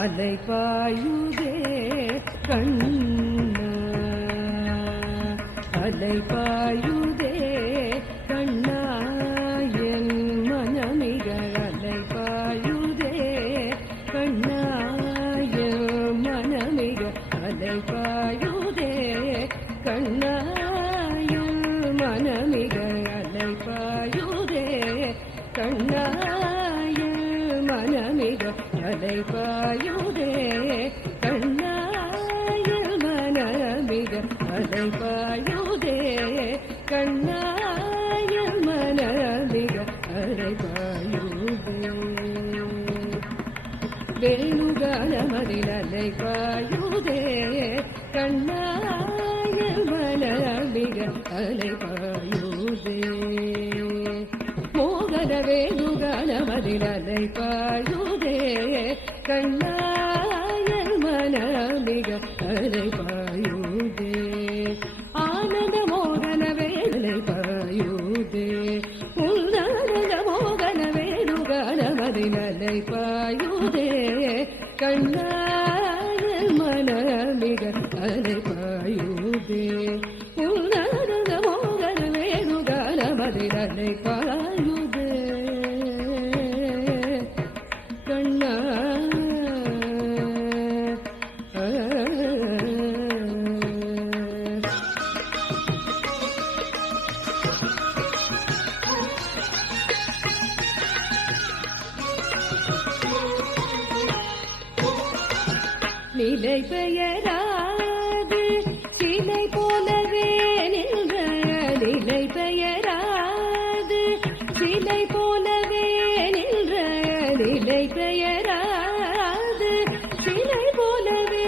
அலைபாயுதே கண்ணா அலைபாயுதே கண்ணா என் மனமிக அலைபாயுதே கண்ணா என் மனமிக அலைபாயுதே கண்ணா என் மனமிக அலைபாயுதே கண்ணா என் மனமிக அலைபாயுதே கண்ணா என் மனமிக அலைபாயுதே கண்ணா என் மனமிக அலைபாயுதே வேணுகானமதில் அலைபாயுதே கண்ணா என் மனமிக அலைபாயுதே மோகன வேணுகானமதில் அலைபாயுதே கண்ணா என் மனமிக அலைபாயுதே ஆனந்த மோகன வேலைபாயுதே உன்னானந்த மோகன வேணுகானமதில் அலைபாயுதே கண்ணா என் மனமிக அலைபாயுதே உன்னானந்த மோகன வேணுகானமதில் அலைபாயுதே கண்ணா நிலை பெயராது சிலை போலவே நின்ற நிலை பெயராது சிலை போலவே நின்ற நிலை பெயராது சிலை போலவே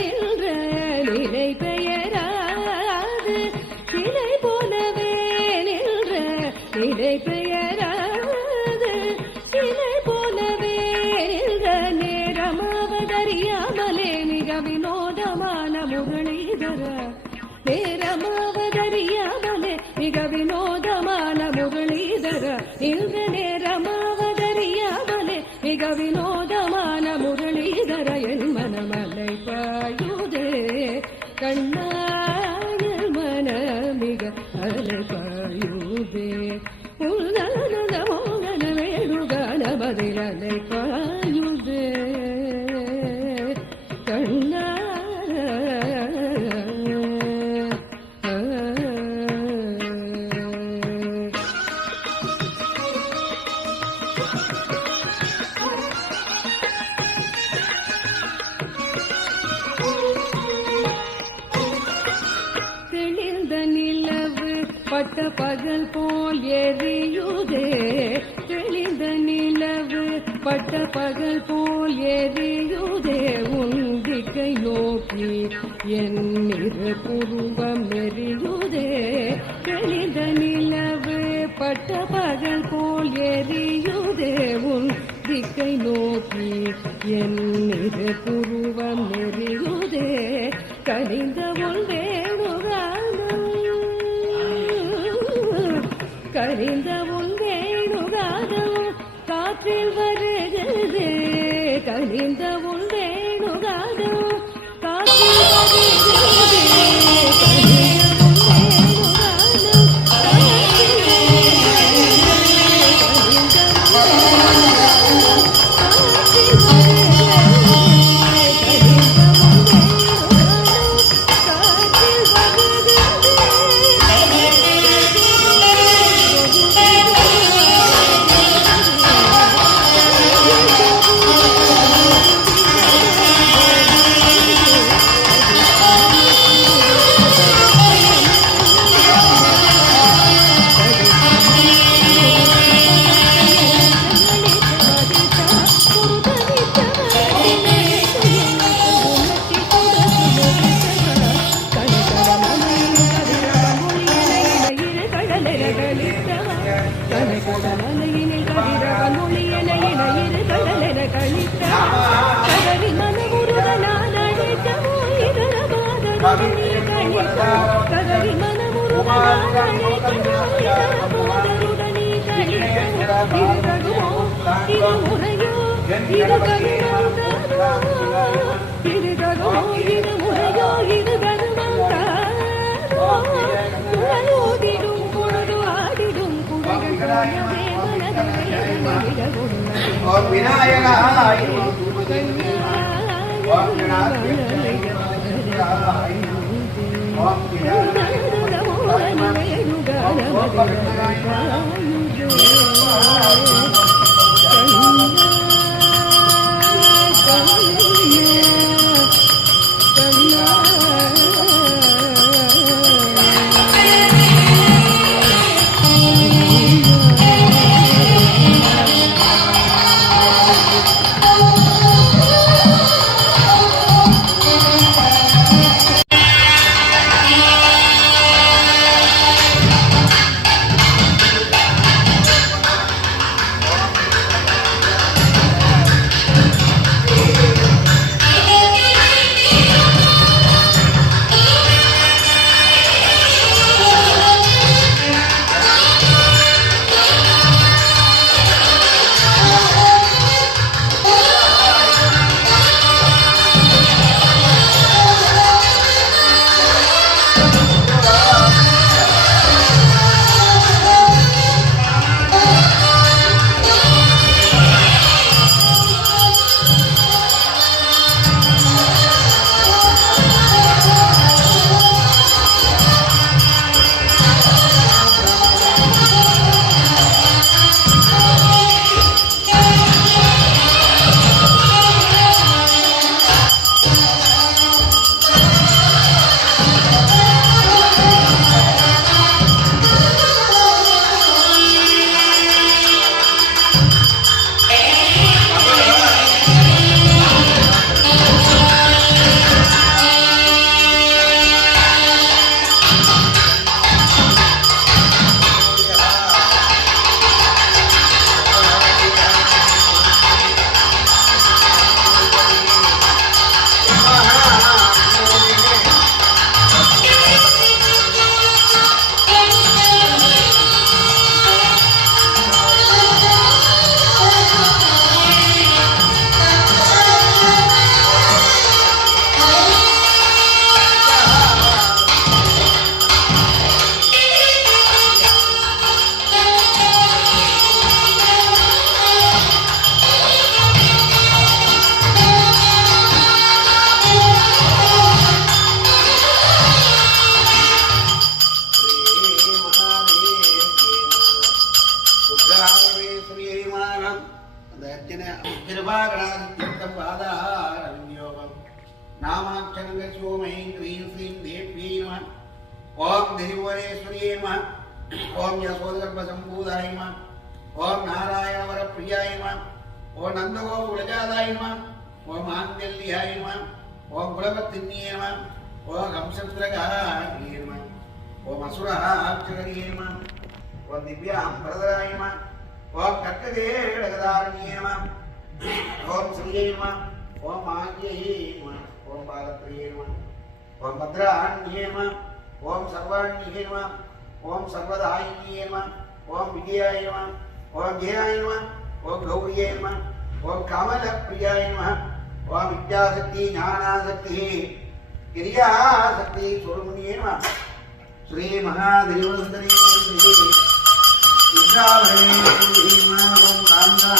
நின்ற நிலை பெயராது சிலை போலவே நின்ற நிலை பெயராது சிலை போலவே நின்ற நேரமாவதறியாமலே மிக வினோதமான முரளிதர நேரமாவதறியாமலே மிக வினோதமான முரளிதர இந்த நேரமாவதறியாமலே மிக வினோதமான முரளிதர என் மனமலை பாயுதே கண்ணா என் மனமிக அலைபாயுதே உன்னானந்த மோகன வேணுகானமதில் அலைபாயுதே கண்ணா தெளிந்த நிலவு பட்ட பகல் போல் எரியுதே தெளிந்த நிலவு பட்ட பகல் போல் எரியுதே உந்திக்கை நோக்கி என் இரு புருவம் எரியுதே தெளிந்த நிலவு பட்ட பகல் போல் எரியுதே உன் திக்கை நோக்கி என் இரு புருவம் எரியுதே கனிந்த உன் வேணுகானம் கனிந்த உன் வேணுகானம் காற்றில் வருகிறதே கனிந்த உன் வேணுகானம் காற்றில் வருகிறதே கனிந்த உன் வேணுகானம் காற்றில் இது கருமோ இது முறையோ இது கருமோதிடும் பொழுது ஆடிடும் குழந்தை விநாயகா ओम देवरेश्वरी ओम यशोदर्भसंभूताय ओम नारायण वर प्रियाय ओम नंदगोकुलजाताय ओम आंगल्याय ओम कुलवत्तिन्ये ओम हंसत्रगाय ओम असुरहाक्षरये ओम दिव्याम्बरधराय ओम कर्कटेडगदारण्ये ओम श्रिये ओम आज्ञये ओम बालप्रिये ओम भद्राण्ये ओम सर्वाण्ये ओम सर्वदायिन्ये ओम विजयाय ओम जयाय ओम गौर्ये ओम कामलप्रियाय ओम विद्याशक्ति ज्ञानाशक्ति क्रियाशक्ति स्वरूपिण्ये श्री महादेवसुन्दरी ओम कांता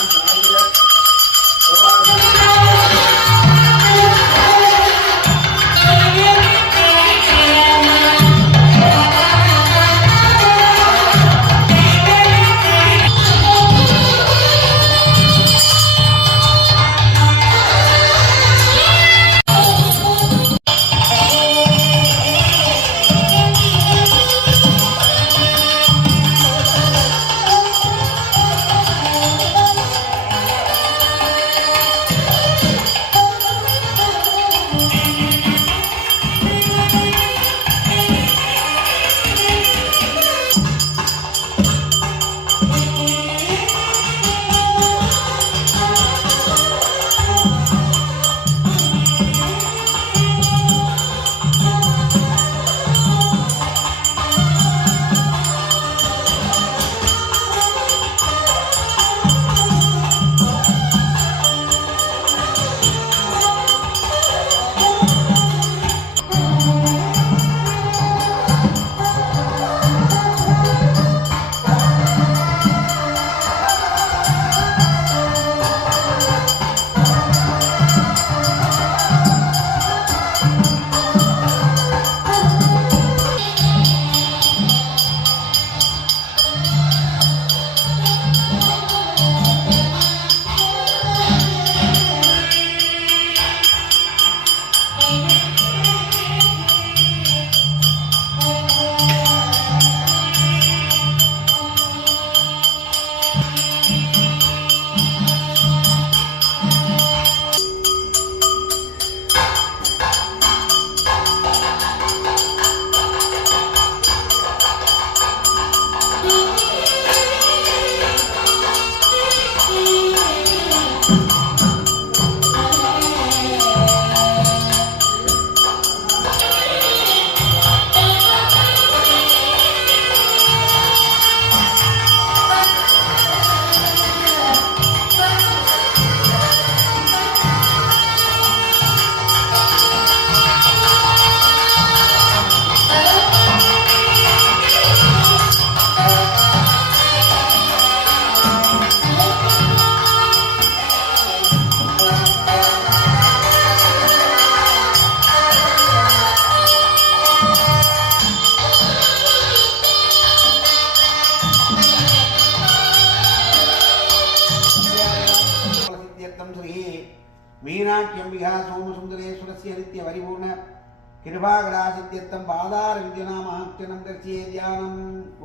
कृपाकरासिद्ध्यर्थं पादार विद्युनामाख्यनं दर्शये ध्यानम्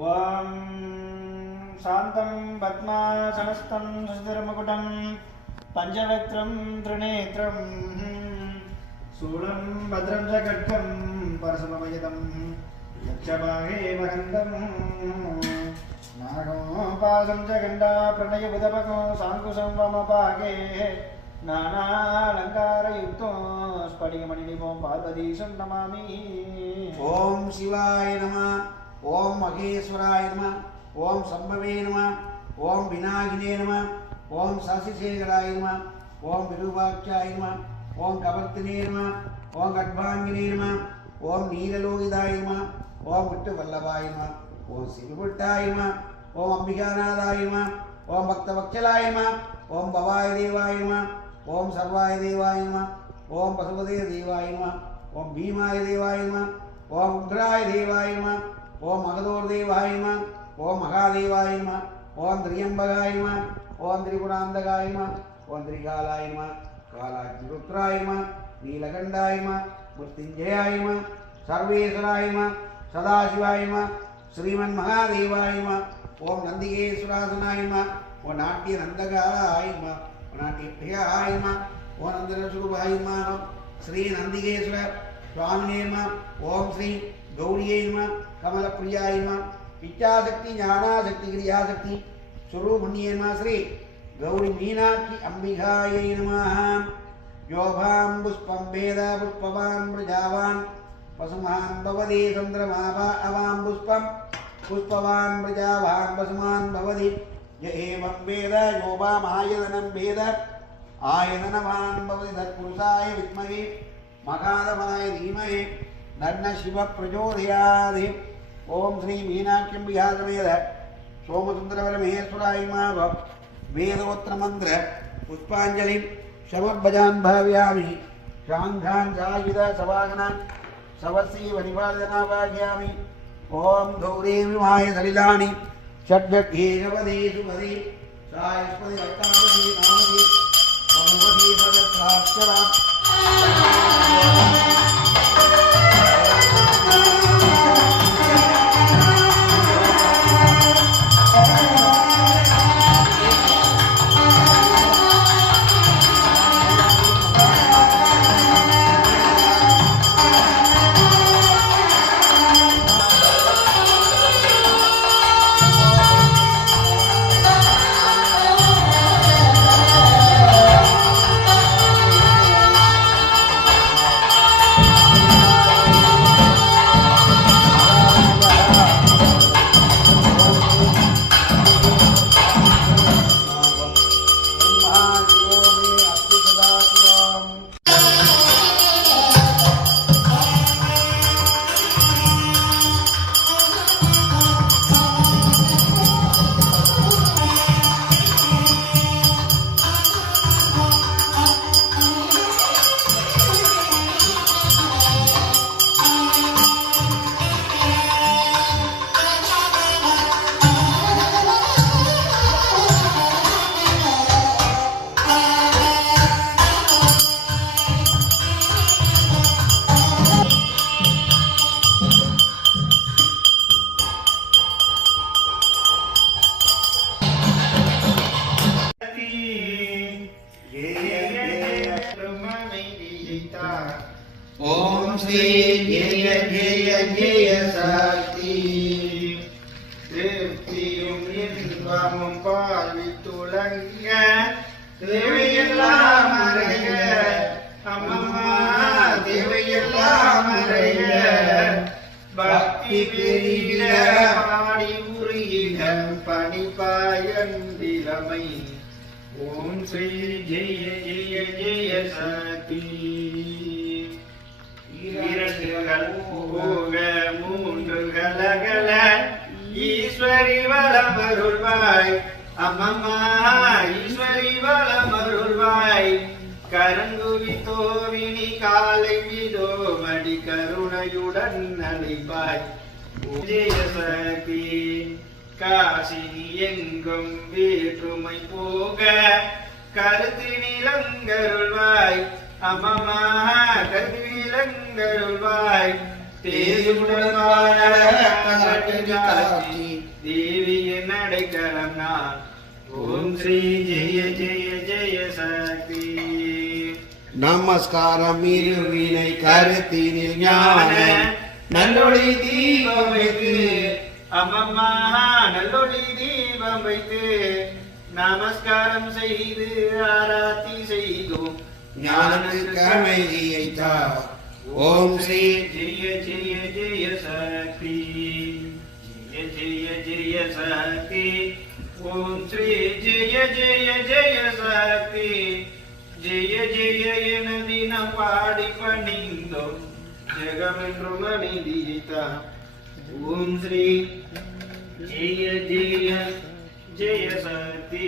ॐ शान्तं पद्मासनस्थं सुधरमुकुटं पञ्चवक्त्रं त्रिनेत्रं शूलं भद्रं च खड्गं परशुमयुधं यक्षभागे वहन्तं नागोपासं च गण्डा प्रणयबुधपको साङ्कुशं वमपागे नानालङ्कारयुक्तो स्फटिकमणिनिभो पार्वतीशं नमामि। ओम शिवाय नमः, ओम महेश्वराय नमः, ओम संभवे नमः, ओम विनायिने नमः, ओम शशिशेखराय नमः, ओम विरूपाक्षाय नमः, ओम कवर्तिने नमः, ओम खड्गाङ्गिने नमः, ओम नीललोहिताय नमः, ओम विट्ठुवल्लभाय नमः, ओम शिवभट्टाय नमः, ओम अंबिकानाथाय नमः, ओम भक्तवत्सलाय नमः, ओम भवाय देवाय नमः, ओम सर्वाय देवाय नमः, ओम पशुपते देवाय नमः, ओम भीमाय देवाय नमः, ओम उग्राय देवाय नमः, ओम मगधोर देवाय नमः, ओम महादेवाय नमः, ओम त्र्यंबकाय नमः, ओम त्रिपुरांतकाय नमः, ओम त्रिकालाय नमः, कालाग्निरुद्राय नमः, नीलकंठाय नमः, मृत्युंजयाय नमः, सर्वेश्वराय नमः, सदाशिवाय नमः, श्रीमन्महादेवाय नमः, ओम नंदिकेश्वरासनाय नमः, ओम नाट्य नंदकाय नमः, ओम नाट्यप्रियाय नमः, ओम नंदनस्वरूपाय नमः, श्री नंदिकेश्वर स्वामिने नमः, ओम श्री गौरिये नमः, कमलप्रियाय नमः, इच्छाशक्ति ज्ञानाशक्ति क्रियाशक्ति स्वरूपिण्ये नमः, श्री गौरी मीनाक्षी अंबिकायै नमः। योभां पुष्पं वेद पुष्पवान् प्रजावान् पशुमान् भवति चन्द्रमाभा अवां पुष्पं पुष्पवान् प्रजावान् पशुमान् भवति य एवं वेद योभामायतनं वेद आयतनवान् भवति तत्पुरुषाय विद्महे मकादमाय धीमहि तन्नः शिवः प्रचोदयात्। ओम श्री मीनाक्षी समेत सोमसुंदरपरमेश्वराय नमः। वेदोत्तर मंत्र पुष्पांजलि समर्पयामि भावयामि। शांघान् सायुध सवाहनान् सवसी वनिपादना भाग्यामि। ओम गौरीमाय सलिलानि षड्घे नवदे सुपदे सायस्पति अष्टादशी नामदे भगवती सहस्राक्षरा ओम श्री जय जय जय शक्ति திருப்தியும் இன்பமும் பால்வித்துலங்க தேவையெல்லாம் அறைக அம்மம்மா தேவையெல்லாம் அறைக பக்தி பெரிய பாடி உருகிட பணிப்பாயந்திரமை ஓம் ஸ்ரீ ஜெய ஜெய ஜெய சக்தி இரண்டுகள் போக மூன்று கலகல ஈஸ்வரி வளமருள்வாய் அம்மம்மா ஈஸ்வரி வளமருள்வாய் கரங்குவி தோவினி காலை விதோ மடி கருணையுடன் அழைப்பாய் ஜெய சக்தி காசி எங்கும் வேற்றுமை போக கருத்து நிலங்கருள்வாய் அம்மம்மா கருவிலங்கருள்வாய் தேவியின் அடைக்கலம் நான் ஓம் ஸ்ரீ ஜெய ஜெய ஜெய சக்தி நமஸ்காரம் இருவினை கருத்தினில் ஞான நல்லொளி தீபம் வைத்து அம்மம்மா நல்லொளி தீபம் வைத்து நமஸ்காரம் செய்து ஆராத்தி செய்தோம் ஞானத்துக்கு அமைதியை தார் ஓம் ஸ்ரீ ஜெய ஜெய ஜெய சக்தி ஜெய ஜெய ஜெய சக்தி ஓம் ஸ்ரீ ஜெய ஜெய ஜெய சக்தி ஜெய ஜெய என தினம் பாடி பணிந்தோம் ஜெகமென்றும் அநீதியைத்தா ஓம் ஸ்ரீ ஜெய ஜெய ஜெய சக்தி